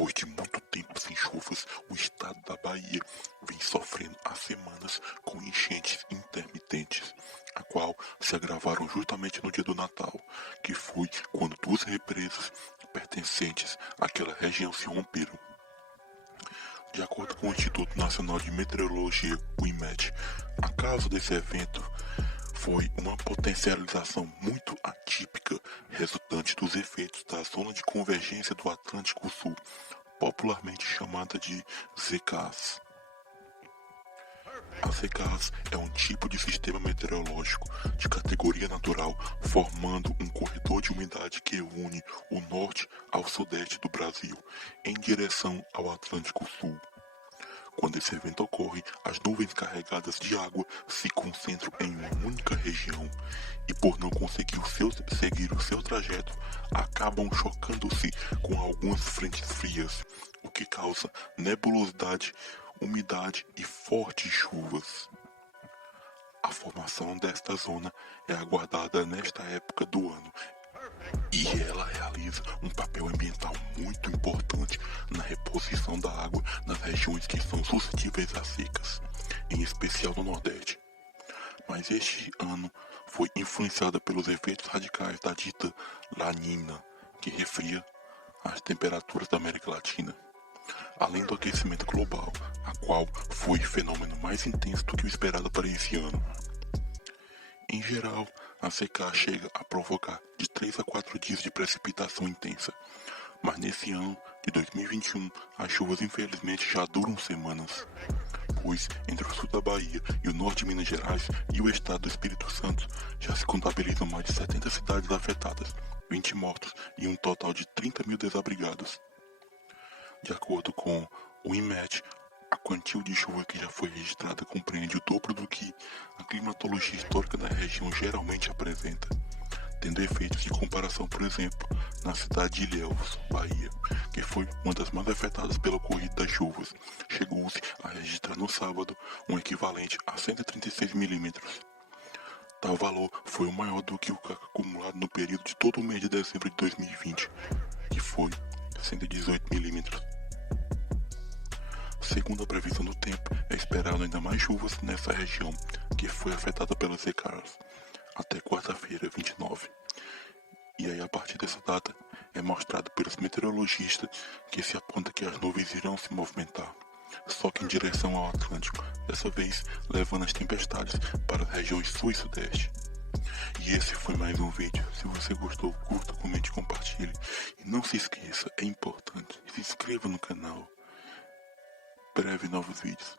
Depois de muito tempo sem chuvas, o estado da Bahia vem sofrendo há semanas com enchentes intermitentes, a qual se agravaram justamente no dia do Natal, que foi quando duas represas pertencentes àquela região se romperam. De acordo com o Instituto Nacional de Meteorologia, o IMET, a causa desse evento foi uma potencialização muito atípica resultante dos efeitos da zona de convergência do Atlântico Sul, popularmente chamada de ZCAS. A ZCAS é um tipo de sistema meteorológico de categoria natural formando um corredor de umidade que une o norte ao sudeste do Brasil em direção ao Atlântico Sul. Quando esse evento ocorre, as nuvens carregadas de água se concentram em uma única região e, por não conseguir seguir o seu trajeto, acabam chocando-se com algumas frentes frias, o que causa nebulosidade, umidade e fortes chuvas. A formação desta zona é aguardada nesta época do ano e ela realiza um papel ambiental muito importante na reposição da água nas regiões que são suscetíveis a secas, em especial no Nordeste. Mas este ano foi influenciada pelos efeitos radicais da dita La Niña, que refria as temperaturas da América Latina, além do aquecimento global, a qual foi fenômeno mais intenso do que o esperado para esse ano. Em geral, a seca chega a provocar de 3 a 4 dias de precipitação intensa, mas nesse ano de 2021 as chuvas infelizmente já duram semanas, pois entre o sul da Bahia e o norte de Minas Gerais e o estado do Espírito Santo já se contabilizam mais de 70 cidades afetadas, 20 mortos e um total de 30 mil desabrigados. De acordo com o IMET, a quantia de chuva que já foi registrada compreende o dobro do que a climatologia histórica da região geralmente apresenta, tendo efeitos de comparação, por exemplo, na cidade de Ilhéus, Bahia, que foi uma das mais afetadas pelo ocorrido das chuvas. Chegou-se a registrar no sábado um equivalente a 136 milímetros. Tal valor foi o maior do que o acumulado no período de todo o mês de dezembro de 2020, que foi 118 milímetros. Segundo a previsão do tempo, é esperado ainda mais chuvas nessa região, que foi afetada pelas secas, até quarta-feira, 29. E aí, a partir dessa data, é mostrado pelos meteorologistas que se aponta que as nuvens irão se movimentar, só que em direção ao Atlântico, dessa vez levando as tempestades para as regiões sul e sudeste. E esse foi mais um vídeo. Se você gostou, curta, comente e compartilhe. E não se esqueça, é importante, se inscreva no canal. Breve novos vídeos.